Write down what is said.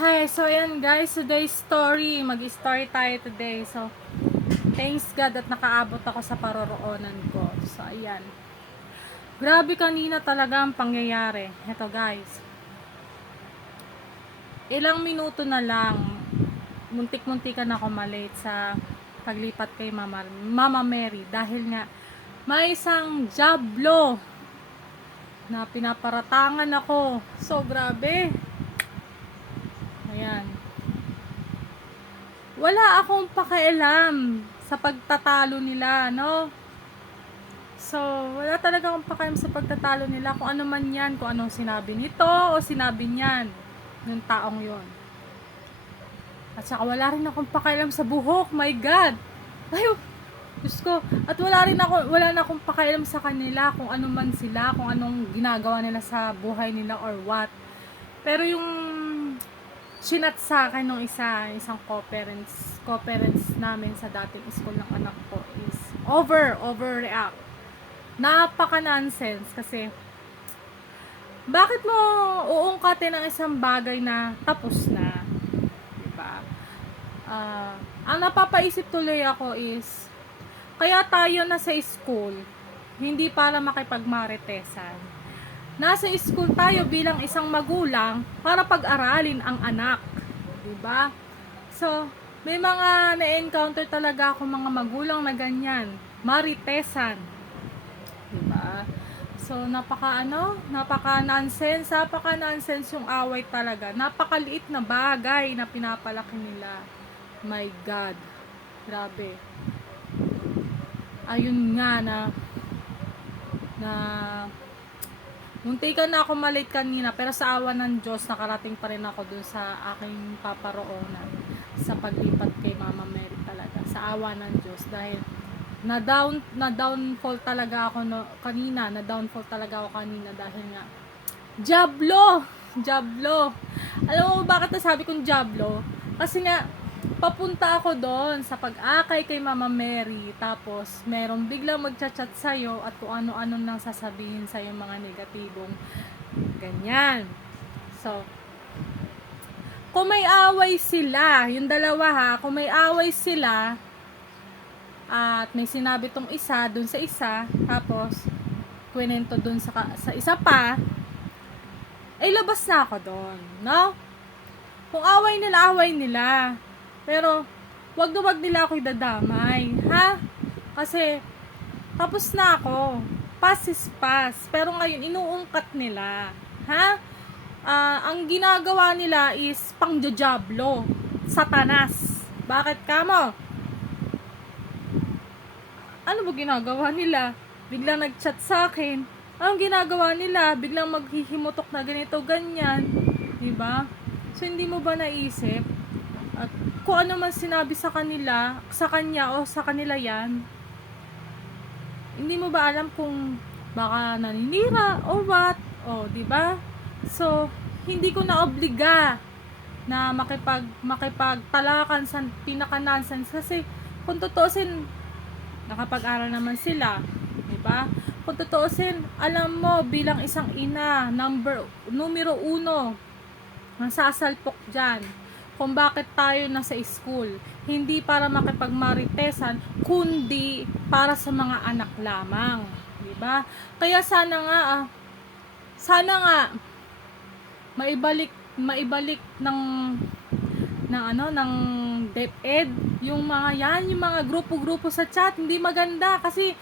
Hi, so ayan guys, today's story, mag-story tayo today. So, thanks God at nakaabot ako sa paroroonan ko. So, ayan. Grabe kanina talaga ang pangyayari. Heto guys. Ilang minuto na lang, muntik-muntikan ako malate sa paglipat kay Mama Mary. Dahil nga, may isang jablo na pinaparatangan ako. So, grabe. Ayan. Wala akong pakialam sa pagtatalo nila, no? So, wala talaga akong pakialam sa pagtatalo nila kung ano man yan, kung anong sinabi nito o sinabi niyan ng taong yon. At saka wala rin akong pakialam sa buhok, my God! Ay, Diyos ko. At wala na akong pakialam sa kanila kung ano man sila, kung anong ginagawa nila sa buhay nila or what. Pero yung chinat sa akin nung isang co-parents namin sa dating school ng anak ko is overreact. Napaka-nonsense kasi bakit mo uungkatin ang isang bagay na tapos na? Diba? Ang napapaisip tuloy ako is kaya tayo nasa school hindi para makipagmaritesan. Nasa school tayo bilang isang magulang para pag-aralin ang anak. Diba? So, may mga na-encounter talaga ako mga magulang na ganyan. Maritesan. Diba? So, napaka-nonsense yung away talaga. Napakaliit na bagay na pinapalaki nila. My God. Grabe. Ayun nga na muntikan na ako malate kanina, pero sa awa ng Diyos, nakarating pa rin ako dun sa aking paparoonan sa paglipat kay Mama Mary talaga. Sa awa ng Diyos, dahil na-downfall talaga ako na-downfall talaga ako kanina dahil nga, Jablo! Alam mo bakit nasabi kong Jablo? Kasi nga, papunta ako doon sa pag-akay kay Mama Mary, tapos merong biglang magchat-chat sa'yo at kung ano-ano nang sasabihin sa'yo mga negatibong ganyan. So, kung may away sila, yung dalawa ha, kung may away sila at may sinabi tong isa doon sa isa, tapos kwento doon sa isa pa, ay labas na ako doon, no? Kung away nila. Pero, wag nila ako idadamay, ha? Kasi, tapos na ako. Past is past. Pero ngayon, inuungkat nila, ha? Ang ginagawa nila is pangjajablo. Satanas. Bakit kamo? Ano ba ginagawa nila? Biglang nag-chat sa akin. Anong ginagawa nila? Biglang maghihimutok na ganito, ganyan. Diba? So, hindi mo ba naisip? At kung ano man sinabi sa kanila, sa kanya o sa kanila yan, hindi mo ba alam kung baka naninira o what? O, di ba? So, hindi ko na obliga na makipagtalakan sa pinaka-nonsense kasi kung tutuusin, nakapag-aral naman sila, di ba? Kung tutuusin, alam mo bilang isang ina, numero 1, ang sasalpok dyan kung bakit tayo nasa school. Hindi para makipagmaritesan, kundi para sa mga anak lamang. Diba? Kaya sana nga, maibalik ng DepEd, yung mga grupo-grupo sa chat, hindi maganda kasi